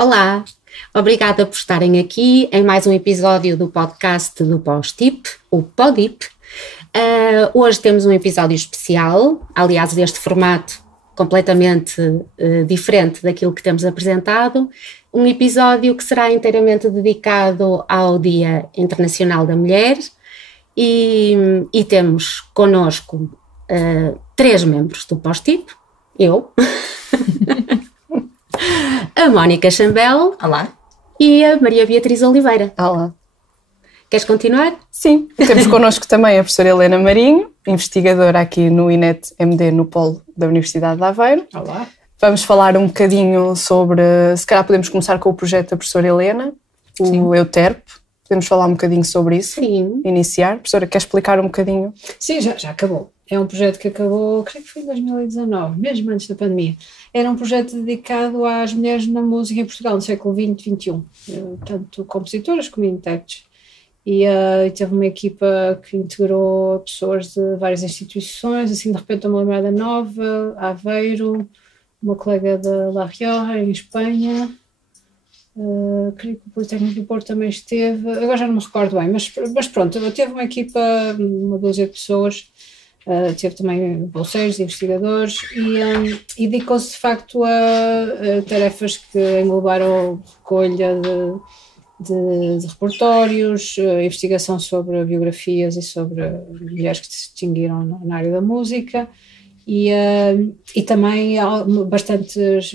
Olá, obrigada por estarem aqui em mais um episódio do podcast do Pós-Tip, o Podip. Hoje temos um episódio especial, aliás, deste formato completamente diferente daquilo que temos apresentado, um episódio que será inteiramente dedicado ao Dia Internacional da Mulher e temos connosco 3 membros do Pós-Tip, eu, a Mónica Chambel. Olá. E a Maria Beatriz Oliveira. Olá. Queres continuar? Sim, temos connosco também a professora Helena Marinho, investigadora aqui no INET-MD no Polo da Universidade de Aveiro. Olá. Vamos falar um bocadinho sobre, se calhar podemos começar com o projeto da professora Helena, o Euterpe. Podemos falar um bocadinho sobre isso? Sim. Iniciar. Professora, quer explicar um bocadinho? Sim, já acabou. É um projeto que acabou, creio que foi em 2019, mesmo antes da pandemia. Era um projeto dedicado às mulheres na música em Portugal, no século XX e XXI, tanto compositoras como intérpretes. E teve uma equipa que integrou pessoas de várias instituições, assim de repente estou-me a lembrar da Nova, Aveiro, uma colega da La Rioja, em Espanha, creio que o Politécnico do Porto também esteve, agora já não me recordo bem, mas pronto, teve uma equipa, uma dúzia de pessoas. Teve também bolseiros, investigadores e dedicou-se de facto a tarefas que englobaram recolha de repertórios, investigação sobre biografias e sobre mulheres que se distinguiram na área da música e também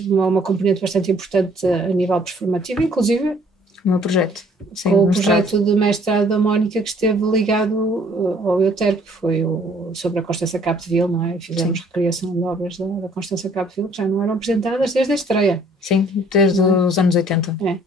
uma componente bastante importante a nível performativo, inclusive o meu projeto. Sim, com o projeto de mestrado da Mónica que esteve ligado ao Euterpe, que foi sobre a Constança Capdeville, não é? Fizemos recriação de obras da Constança Capdeville que já não eram apresentadas desde a estreia. Sim, desde os anos 80. É.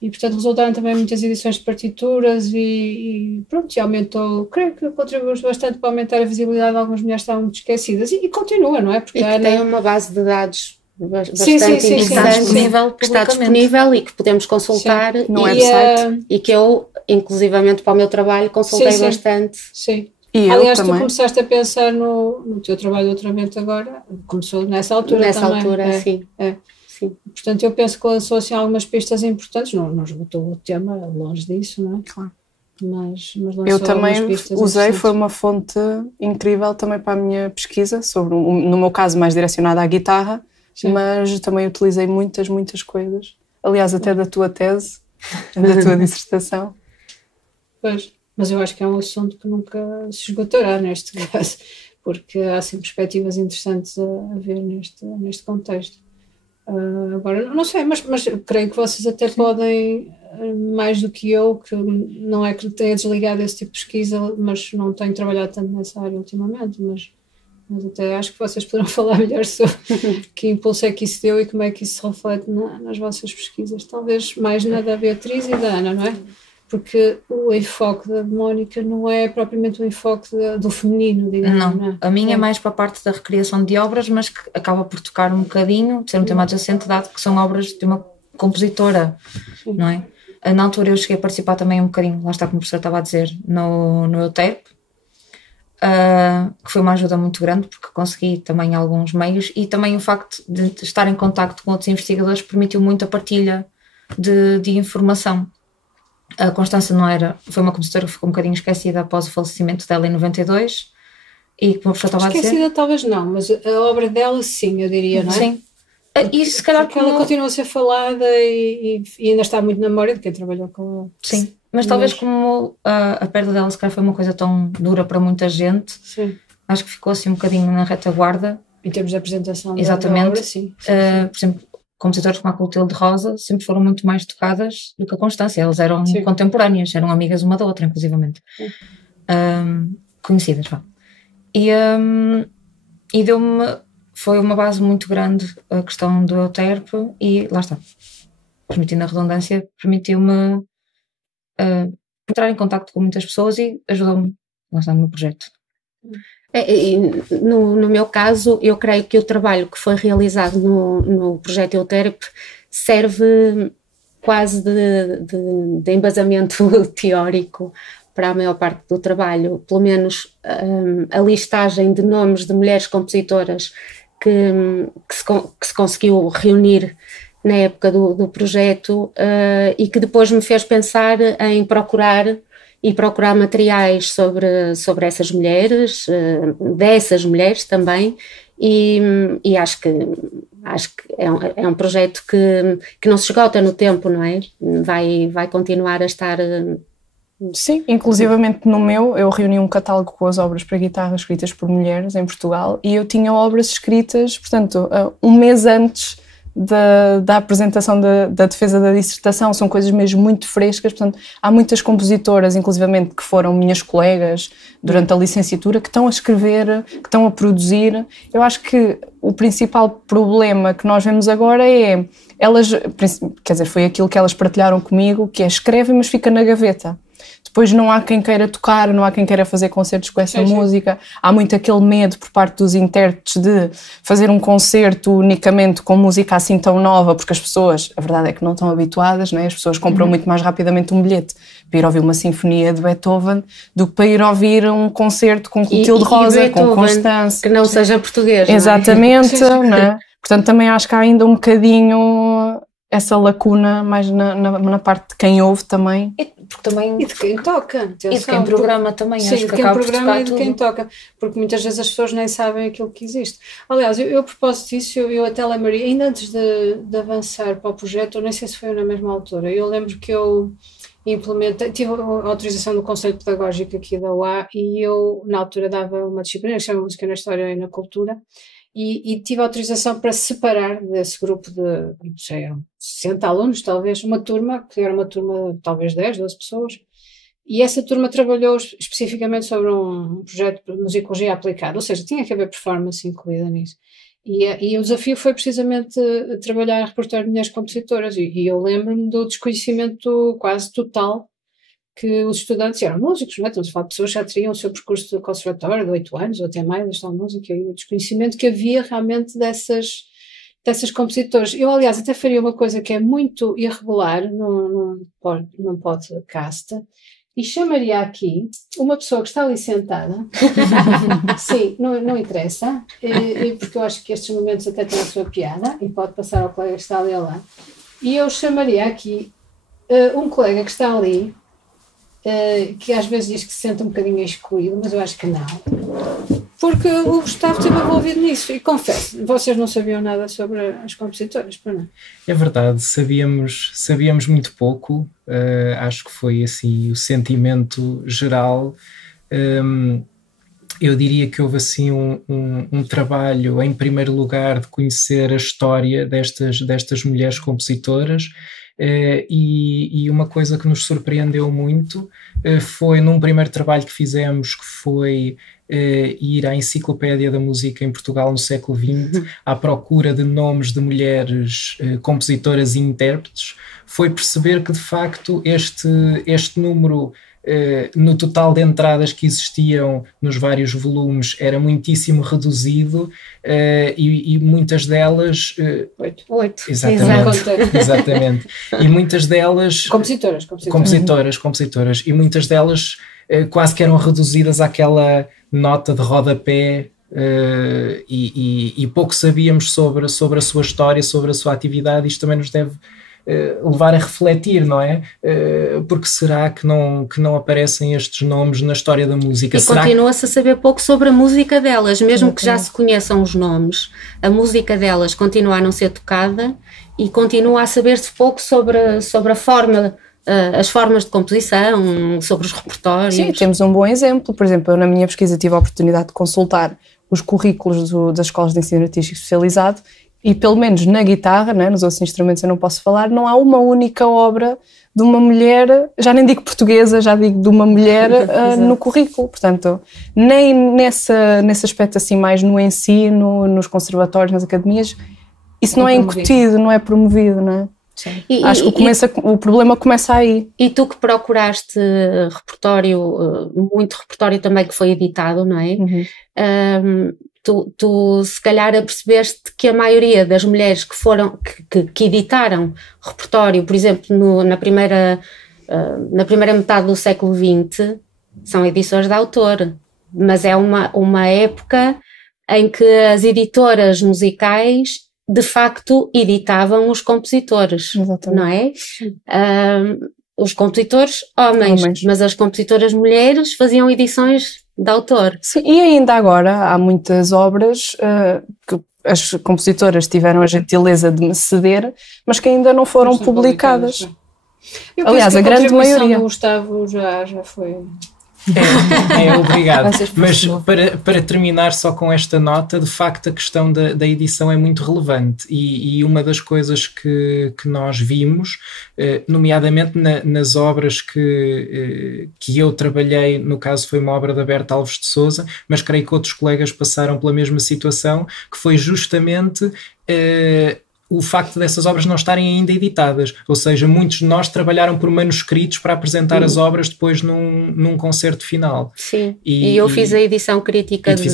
E portanto resultaram também muitas edições de partituras e aumentou, creio que contribuiu bastante para aumentar a visibilidade de algumas mulheres que estavam muito esquecidas e continua, não é? Porque tem uma base de dados bastante interessante que está disponível e que podemos consultar no website e que eu, inclusivamente para o meu trabalho, consultei bastante. Sim. E aliás, tu começaste a pensar no teu trabalho doutoramento agora, começou nessa altura também. Nessa altura, sim. Sim. Portanto, eu penso que lançou assim algumas pistas importantes, não esgotou o tema, longe disso, não é? Claro. Mas lançou eu também pistas usei, foi uma fonte incrível também para a minha pesquisa, sobre, no meu caso mais direcionada à guitarra, sim, mas também utilizei muitas coisas, aliás até da tua tese, da tua dissertação. Pois, mas eu acho que é um assunto que nunca se esgotará neste caso, porque há sempre perspectivas interessantes a ver neste contexto. Agora, não sei, mas creio que vocês até podem, mais do que eu, que não é que tenha desligado esse tipo de pesquisa, mas não tenho trabalhado tanto nessa área ultimamente, mas até acho que vocês poderão falar melhor sobre que impulso é que isso deu e como é que isso se reflete nas vossas pesquisas, talvez mais na da Beatriz e da Ana, não é? Porque o enfoque da Mónica não é propriamente o enfoque do feminino, digamos. Não, a minha é mais para a parte da recriação de obras, mas que acaba por tocar um bocadinho, de ser um tema adjacente, dado que são obras de uma compositora, não é? Na altura eu cheguei a participar também um bocadinho, lá está como o professor estava a dizer, no Euterpe, que foi uma ajuda muito grande, porque consegui também alguns meios, e também o facto de estar em contacto com outros investigadores permitiu muito a partilha de informação. A Constança foi uma compositora que ficou um bocadinho esquecida após o falecimento dela em 92 e como a professora estava a dizer... Esquecida talvez não, mas a obra dela sim, eu diria, não é? Sim. E se calhar porque ela continua a ser falada e ainda está muito na memória de quem trabalhou com ela. Sim, mas talvez como a perda dela se calhar foi uma coisa tão dura para muita gente, sim, acho que ficou assim um bocadinho na retaguarda. Em termos de apresentação exatamente, da obra, sim. Por exemplo, compositores como a Clotilde Rosa sempre foram muito mais tocadas do que a Constância. Elas eram contemporâneas, eram amigas uma da outra, inclusivamente. Conhecidas, vá. E foi uma base muito grande a questão do Euterpe e lá está. Permitindo a redundância, permitiu-me entrar em contacto com muitas pessoas e ajudou-me lá está no meu projeto. No meu caso, eu creio que o trabalho que foi realizado no projeto Euterpe serve quase de embasamento teórico para a maior parte do trabalho, pelo menos a listagem de nomes de mulheres compositoras que se conseguiu reunir na época do projeto, e que depois me fez pensar em procurar materiais sobre essas mulheres, dessas mulheres também, e acho que é um projeto que não se esgota no tempo, não é? Vai continuar a estar... Sim, inclusivamente no meu, eu reuni um catálogo com as obras para guitarra escritas por mulheres em Portugal, e eu tinha obras escritas, portanto, um mês antes da apresentação da defesa da dissertação. São coisas mesmo muito frescas, portanto, há muitas compositoras, inclusivamente, que foram minhas colegas durante a licenciatura, que estão a escrever, que estão a produzir. Eu acho que o principal problema que nós vemos agora é, elas, quer dizer, foi aquilo que elas partilharam comigo, que é escrevem, mas fica na gaveta. Depois não há quem queira tocar, não há quem queira fazer concertos com essa música. Há muito aquele medo por parte dos intérpretes de fazer um concerto unicamente com música assim tão nova, porque as pessoas, a verdade é que não estão habituadas, né? As pessoas compram muito mais rapidamente um bilhete para ir ouvir uma sinfonia de Beethoven do que para ir ouvir um concerto com Clotilde Rosa, com Constance. Que não seja português. Exatamente, não é? Portanto, também acho que há ainda um bocadinho essa lacuna mais na parte de quem ouve também. E de quem toca. Atenção, e de quem programa também. Sim, acho de que quem acaba programa e de tudo. quem toca. Porque muitas vezes as pessoas nem sabem aquilo que existe. Aliás, eu a propósito disso, eu até lembrei, ainda antes de avançar para o projeto, eu nem sei se foi na mesma altura, eu lembro que eu implementei, tive a autorização do Conselho Pedagógico aqui da UA, e eu na altura dava uma disciplina que se chama Música na História e na Cultura, e tive autorização para separar desse grupo já eram 60 alunos talvez, uma turma, que era uma turma talvez 10, 12 pessoas, e essa turma trabalhou especificamente sobre um projeto de musicologia aplicada, ou seja, tinha que haver performance incluída nisso. E o desafio foi precisamente trabalhar a repertório de mulheres compositoras, e eu lembro-me do desconhecimento quase total que os estudantes eram músicos, não é? Estamos a falar de pessoas que já teriam o seu percurso de conservatório de 8 anos ou até mais, esta música, e o desconhecimento que havia realmente dessas compositoras. Eu, aliás, até faria uma coisa que é muito irregular num podcast, e chamaria aqui uma pessoa que está ali sentada, sim, não interessa, porque eu acho que estes momentos até têm a sua piada, e pode passar ao colega que está ali ao lado, e eu chamaria aqui um colega que está ali, que às vezes diz que se sente um bocadinho excluído, mas eu acho que não, porque o Gustavo esteve envolvido nisso, e confesso, vocês não sabiam nada sobre as compositoras, para não? É verdade, sabíamos muito pouco, acho que foi assim o sentimento geral. Eu diria que houve assim um trabalho, em primeiro lugar, de conhecer a história destas mulheres compositoras. E uma coisa que nos surpreendeu muito foi num primeiro trabalho que fizemos, que foi ir à Enciclopédia da Música em Portugal no século XX, à procura de nomes de mulheres compositoras e intérpretes, foi perceber que de facto este número no total de entradas que existiam nos vários volumes era muitíssimo reduzido, e muitas delas... 8. Exatamente. E muitas delas... Compositoras. E muitas delas quase que eram reduzidas àquela nota de rodapé, e pouco sabíamos sobre a sua história, sobre a sua atividade. Isto também nos deve levar a refletir, não é? Porque será que não aparecem estes nomes na história da música? E continua-se a saber pouco sobre a música delas, mesmo que já se conheçam os nomes, a música delas continua a não ser tocada, e continua a saber-se pouco sobre a forma, as formas de composição, sobre os repertórios. Sim, temos um bom exemplo. Por exemplo, eu na minha pesquisa tive a oportunidade de consultar os currículos das escolas de ensino artístico especializado, e pelo menos na guitarra, né, nos outros instrumentos eu não posso falar, não há uma única obra de uma mulher, já nem digo portuguesa, já digo de uma mulher no currículo. Portanto, nem nesse aspecto assim mais no ensino, nos conservatórios, nas academias, isso não é incutido, não é promovido, não é? Sim. Acho que o problema começa aí. E tu que procuraste repertório, muito repertório também que foi editado, não é? Uhum. Tu se calhar apercebeste que a maioria das mulheres que editaram repertório, por exemplo, na primeira metade do século XX, são edições de autor, mas é uma época em que as editoras musicais de facto editavam os compositores, Exatamente. não é? Os compositores homens, mas as compositoras mulheres faziam edições de autor. Sim, e ainda agora há muitas obras que as compositoras tiveram a gentileza de me ceder, mas que ainda não foram publicadas. Aliás, a grande maioria. O Gustavo já foi. Obrigado. Mas para terminar só com esta nota, de facto a questão da edição é muito relevante e uma das coisas que nós vimos, nomeadamente nas obras que eu trabalhei, no caso foi uma obra da Berta Alves de Sousa, mas creio que outros colegas passaram pela mesma situação, que foi justamente o facto dessas obras não estarem ainda editadas, ou seja, muitos de nós trabalharam por manuscritos para apresentar as obras depois num concerto final. Sim, e eu fiz a edição crítica de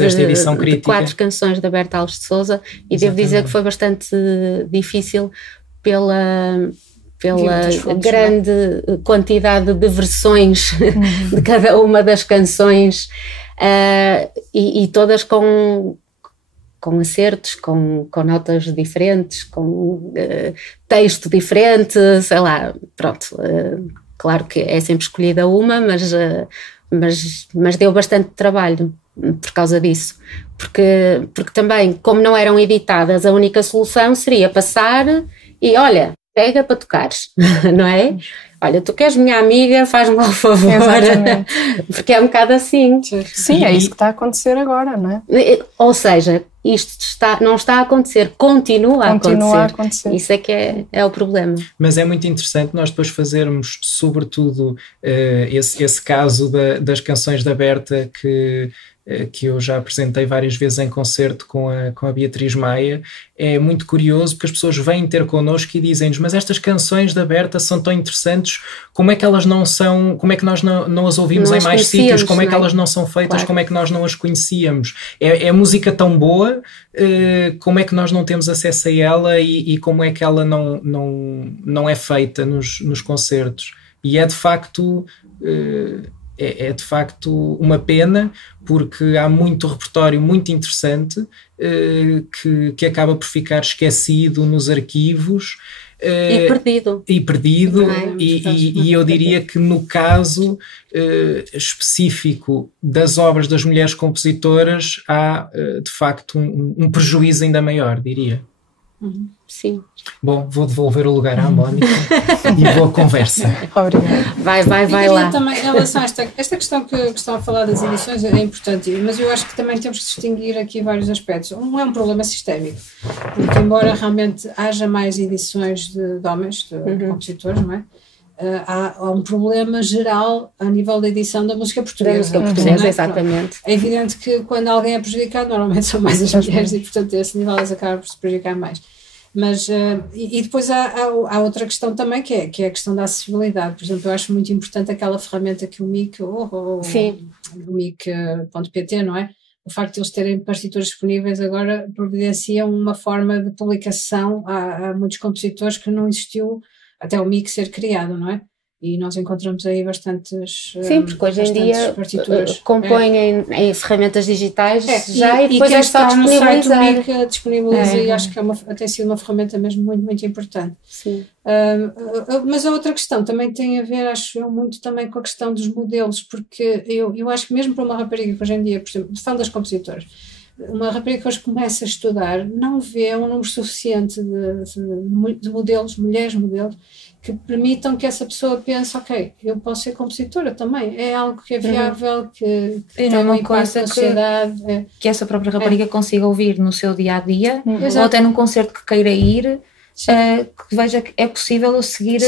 4 canções da Berta Alves de Sousa e devo dizer que foi bastante difícil pela grande quantidade de versões de cada uma das canções e todas com acertos, com notas diferentes, com texto diferente, sei lá, pronto. Claro que é sempre escolhida uma, mas deu bastante trabalho por causa disso. Porque também, como não eram editadas, a única solução seria passar e, olha, pega para tocares, não é? Olha, tu queres minha amiga, faz-me lá o favor. Exatamente. Porque é um bocado assim. Sim, é isso que está a acontecer agora, não é? Ou seja, isto não está a acontecer, continua a acontecer. Isso é que é o problema. Mas é muito interessante nós depois fazermos, sobretudo, esse caso das canções da Berta que eu já apresentei várias vezes em concerto com a Beatriz Maia. É muito curioso porque as pessoas vêm ter connosco e dizem-nos, mas estas canções da Berta são tão interessantes, como é que elas não são, como é que nós não as ouvimos em mais sítios, como é que elas não são feitas, claro. Como é que nós não as conhecíamos? É música tão boa, como é que nós não temos acesso a ela e como é que ela não é feita nos concertos? E é de facto... É de facto uma pena, porque há muito repertório muito interessante que acaba por ficar esquecido nos arquivos. E perdido. E eu diria que no caso específico das obras das mulheres compositoras há de facto um prejuízo ainda maior, diria. Sim. Bom, vou devolver o lugar à Mónica e boa conversa. Obrigada. Vai lá. Também, em relação a esta questão que estão a falar das edições é importante, mas eu acho que também temos que distinguir aqui vários aspectos. Um é um problema sistémico, porque embora realmente haja mais edições de homens, de compositores, não é? Há um problema geral a nível da edição da música portuguesa. Exatamente. É evidente que quando alguém é prejudicado, normalmente são mais as mulheres e, portanto, esse nível elas acabam por se prejudicar mais. Mas, e depois há outra questão também, que é a questão da acessibilidade. Por exemplo, eu acho muito importante aquela ferramenta que o MIC, o MIC.pt, não é? O facto de eles terem partituras disponíveis agora providenciam uma forma de publicação a muitos compositores que não existiu até o MIC ser criado, não é? E nós encontramos aí bastantes Sim, porque hoje em dia compõem em ferramentas digitais e depois é só disponibilizar. O MIC disponibiliza e acho que tem sido uma ferramenta mesmo muito, muito importante. Sim. Mas a outra questão também tem a ver, acho eu, muito também com a questão dos modelos, porque eu acho que mesmo para uma rapariga que hoje em dia, por exemplo, falo das compositoras, uma rapariga que hoje começa a estudar não vê um número suficiente de modelos, mulheres modelos, que permitam que essa pessoa pense, ok, eu posso ser compositora também, é algo que é viável, que tem um impacto na sociedade. Que essa própria rapariga consiga ouvir no seu dia-a-dia, ou até num concerto que queira ir, que veja que é possível eu seguir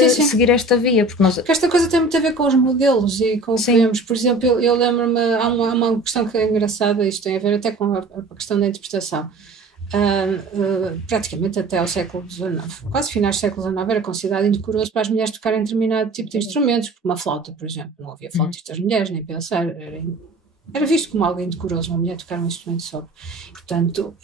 esta via. Porque esta coisa tem muito a ver com os modelos e com o que vemos. Por exemplo, eu lembro-me, há uma questão que é engraçada, isto tem a ver até com a questão da interpretação. Praticamente até ao século XIX, quase finais do século XIX, era considerado indecoroso para as mulheres tocarem determinado tipo de instrumentos, porque uma flauta, por exemplo, não havia flautistas mulheres, nem pensar, era visto como algo indecoroso uma mulher tocar um instrumento solo. Portanto,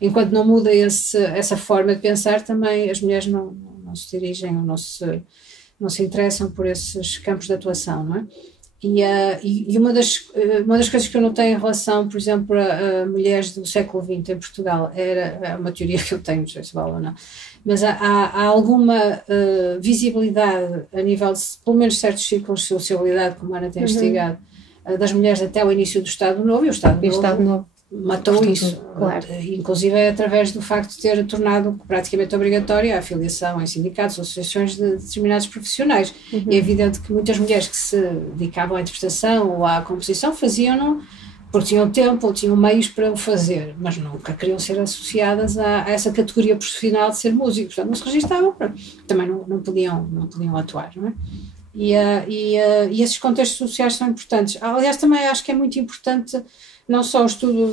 enquanto não muda essa forma de pensar, também as mulheres não se dirigem ou não se interessam por esses campos de atuação, não é? E uma das coisas que eu notei em relação, por exemplo, a mulheres do século XX em Portugal, é uma teoria que eu tenho, não sei se vale ou não, mas há alguma visibilidade a nível de, pelo menos, certos círculos de sociabilidade, como a Ana tem investigado, das mulheres até o início do Estado Novo, e o Estado Novo matou isso, claro. Inclusive através do facto de ter tornado praticamente obrigatória a afiliação em sindicatos ou associações de determinados profissionais. É evidente que muitas mulheres que se dedicavam à interpretação ou à composição faziam-no porque tinham tempo ou tinham meios para o fazer, mas nunca queriam ser associadas a essa categoria profissional de ser músicos, portanto não se registavam, também não podiam atuar, não é? E esses contextos sociais são importantes. Aliás, também acho que é muito importante não só o estudo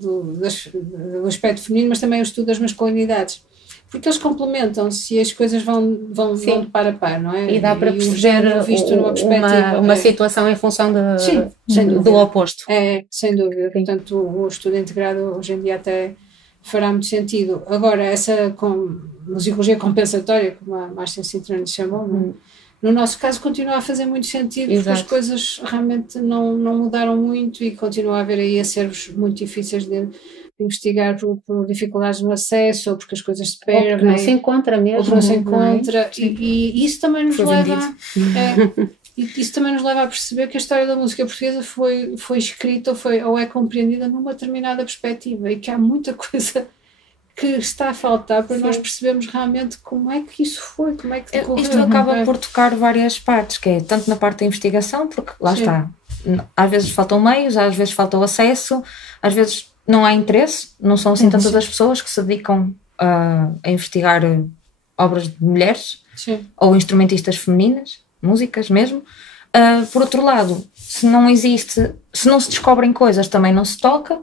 do aspecto feminino, mas também o estudo das masculinidades, porque eles complementam-se e as coisas vão de par a par, não é? E dá para perceber visto numa perspectiva, uma situação em função do oposto. Sem dúvida. Portanto, o estudo integrado hoje em dia até fará muito sentido. Agora, essa musicologia compensatória, como a Márcia Cintrano chamou, não é? No nosso caso continua a fazer muito sentido, porque as coisas realmente não mudaram muito e continua a haver aí acervos muito difíceis de investigar por dificuldades no acesso ou porque as coisas se perdem. Ou porque não se encontra mesmo. Ou porque não se encontra. E isso também nos leva... isso também nos leva a perceber que a história da música portuguesa foi escrita ou é compreendida numa determinada perspectiva e que há muita coisa que está a faltar para nós percebermos realmente como é que isso foi, como é que decorreu. Isto acaba por tocar várias partes, que é tanto na parte da investigação, porque lá está, às vezes faltam meios, às vezes falta o acesso, às vezes não há interesse, não são assim tantas as pessoas que se dedicam a investigar obras de mulheres ou instrumentistas femininas, músicas mesmo. Por outro lado, se não se descobrem coisas, também não se toca.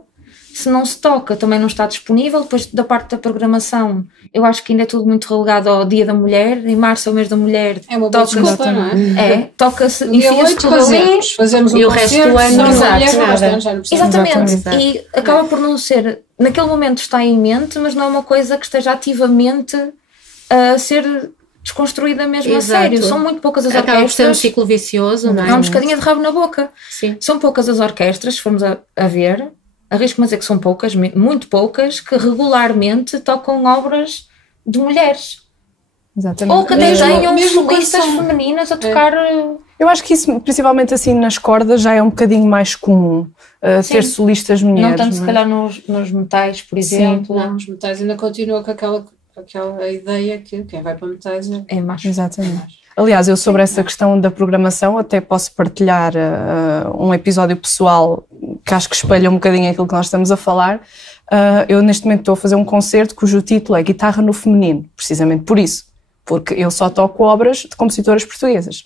Se não se toca, também não está disponível. Depois da parte da programação, eu acho que ainda é tudo muito relegado ao Dia da Mulher. Em março é o mês da mulher. É uma boa desculpa, não é? Toca-se, enfia-se tudo ali. Fazemos e o resto do ano Exatamente. E acaba por não ser, naquele momento está em mente, mas não é uma coisa que esteja ativamente a ser desconstruída mesmo a sério. São muito poucas as orquestras. Acaba por ser um ciclo vicioso, não é? É uma pescadinha de rabo na boca. Sim. São poucas as orquestras, se formos a ver. Arrisco-me a dizer que são poucas, muito poucas, que regularmente tocam obras de mulheres. Exatamente. Ou que até tenham solistas femininas a tocar. Eu acho que isso, principalmente assim nas cordas, já é um bocadinho mais comum, ter solistas mulheres. Não tanto, se calhar, nos metais, por exemplo. Não, nos metais ainda continua com aquela ideia que quem vai para metais é macho. Exatamente. Aliás, eu sobre essa questão da programação até posso partilhar um episódio pessoal que acho que espelha um bocadinho aquilo que nós estamos a falar. Eu neste momento estou a fazer um concerto cujo título é Guitarra no Feminino, precisamente por isso, porque eu só toco obras de compositoras portuguesas.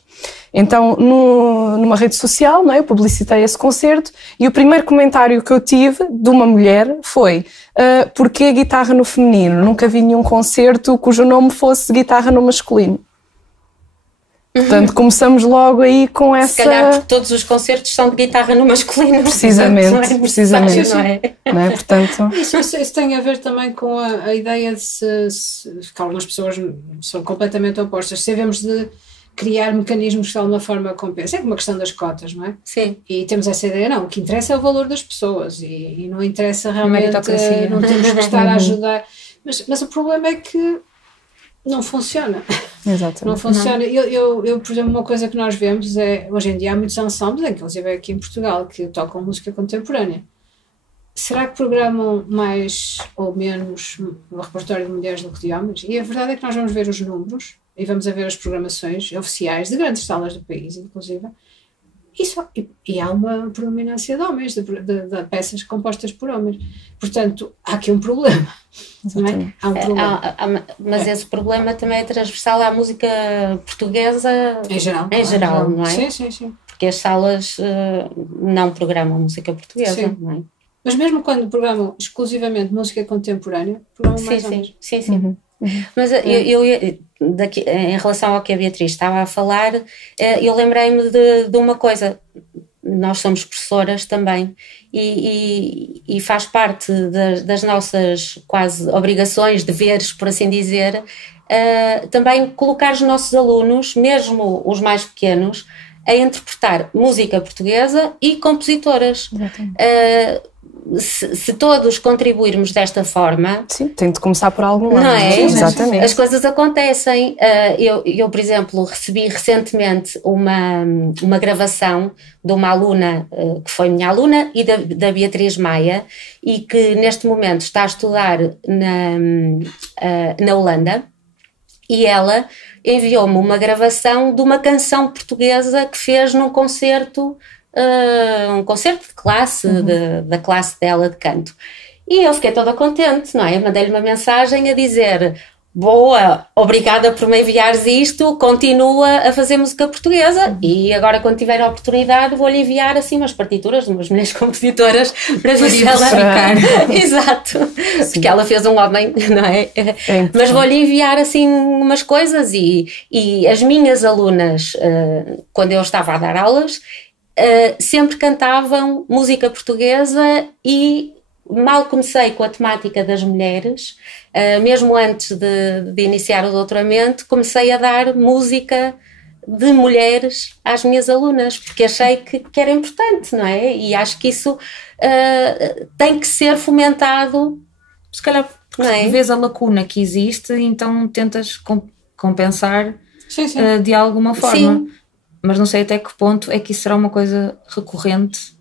Então, numa rede social, não é, eu publicitei esse concerto e o primeiro comentário que eu tive de uma mulher foi porquê guitarra no feminino? Nunca vi nenhum concerto cujo nome fosse guitarra no masculino. Portanto, começamos logo aí com essa... Se calhar porque todos os concertos são de guitarra no masculino. Precisamente, precisamente. Não é? Portanto... Isso tem a ver também com a ideia de que algumas pessoas são completamente opostas. Sabemos de criar mecanismos que de alguma forma compensam. É como a questão das cotas, não é? Sim. E temos essa ideia, não, o que interessa é o valor das pessoas e não interessa realmente, não temos que estar a ajudar. Mas o problema é que não funciona. Exatamente. Não funciona. Eu, por exemplo, uma coisa que nós vemos é, hoje em dia há muitos ensembles, inclusive aqui em Portugal, que tocam música contemporânea. Será que programam mais ou menos o repertório de mulheres do que de homens? E a verdade é que nós vamos ver os números e vamos a ver as programações oficiais de grandes salas do país, inclusive, e há uma predominância de homens, de peças compostas por homens. Portanto, há aqui um problema. Não é? Há um problema. Mas esse problema também é transversal à música portuguesa em geral, não é? Sim. Porque as salas não programam música portuguesa, não é? Mas mesmo quando programam exclusivamente música contemporânea, programam mais homens. Sim. Mas eu daqui, em relação ao que a Beatriz estava a falar, eu lembrei-me de uma coisa. Nós somos professoras também e faz parte das nossas quase obrigações, deveres, por assim dizer, também colocar os nossos alunos, mesmo os mais pequenos, a interpretar música portuguesa e compositoras. Se todos contribuirmos desta forma... Sim, tem de começar por algum lado. Não é? Exatamente. As coisas acontecem. Eu, por exemplo, recebi recentemente uma gravação de uma aluna, que foi minha aluna, e da Beatriz Maia, e que neste momento está a estudar na Holanda, e ela enviou-me uma gravação de uma canção portuguesa que fez num concerto... um concerto de classe, da classe dela de canto. E eu fiquei toda contente, não é? Mandei-lhe uma mensagem a dizer: boa, obrigada por me enviares isto, continua a fazer música portuguesa, e agora quando tiver a oportunidade vou-lhe enviar assim umas partituras de umas mulheres compositoras para ver se ela... Exato, porque ela fez um homem, não é? Mas vou-lhe enviar assim umas coisas, e as minhas alunas, quando eu estava a dar aulas, sempre cantavam música portuguesa, e mal comecei com a temática das mulheres, mesmo antes de iniciar o doutoramento, comecei a dar música de mulheres às minhas alunas, porque achei que era importante, não é? E acho que isso tem que ser fomentado. Se calhar porque vês a lacuna que existe, então tentas compensar de alguma forma. Sim. Mas não sei até que ponto é que isso será uma coisa recorrente.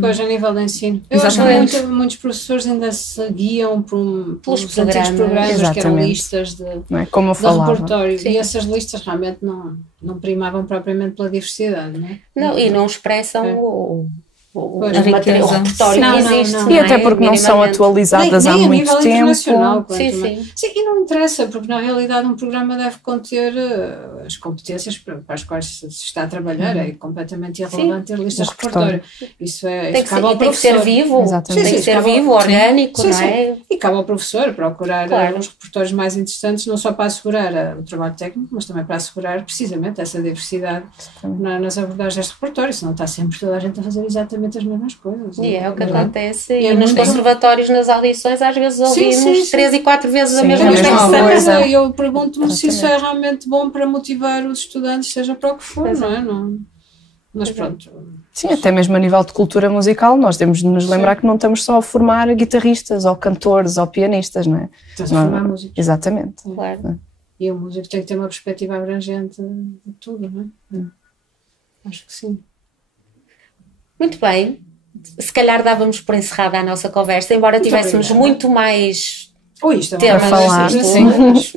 Pois, a nível de ensino. Eu acho que muitos professores ainda se guiam pelos antigos programas que eram listas de repertório. E essas listas realmente não primavam propriamente pela diversidade, não é? Não, e não expressam o repertório que existe. E até porque não são atualizadas há muito tempo. Sim, e não interessa, porque na realidade um programa deve conter as competências para as quais se está a trabalhar. É completamente irrelevante ter listas de repertório. Isso tem que ser vivo, tem que ser vivo, orgânico, não é? E cabe ao professor procurar os repertórios mais interessantes, não só para assegurar o trabalho técnico, mas também para assegurar precisamente essa diversidade nas abordagens de repertório, senão está sempre toda a gente a fazer exatamente as mesmas coisas. E é o que acontece. E nos conservatórios, nas audições, às vezes ouvimos 3 e 4 vezes a mesma coisa. E eu pergunto-me se isso é realmente bom para motivar os estudantes, seja para o que for, não é? Mas pronto. Sim, até mesmo a nível de cultura musical, nós temos de nos lembrar que não estamos só a formar guitarristas, ou cantores, ou pianistas, não é? Estás a formar músicos. Exatamente. Claro. E o músico tem que ter uma perspectiva abrangente de tudo, não é? Acho que sim. Muito bem, se calhar dávamos por encerrada a nossa conversa, embora tivéssemos muito mais temas a falar,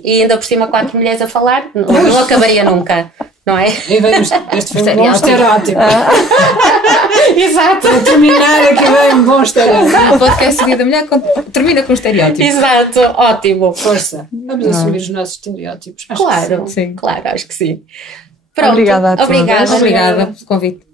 e ainda por cima 4 mulheres a falar, não acabaria nunca, não é? Este foi um bom estereótipo. Exato. Para terminar aqui bem um bom estereótipo. O podcast Vida da Mulher termina com estereótipos. Exato, ótimo. Força, vamos assumir os nossos estereótipos. Claro, acho que sim. Pronto, obrigada a todos. Obrigada pelo convite.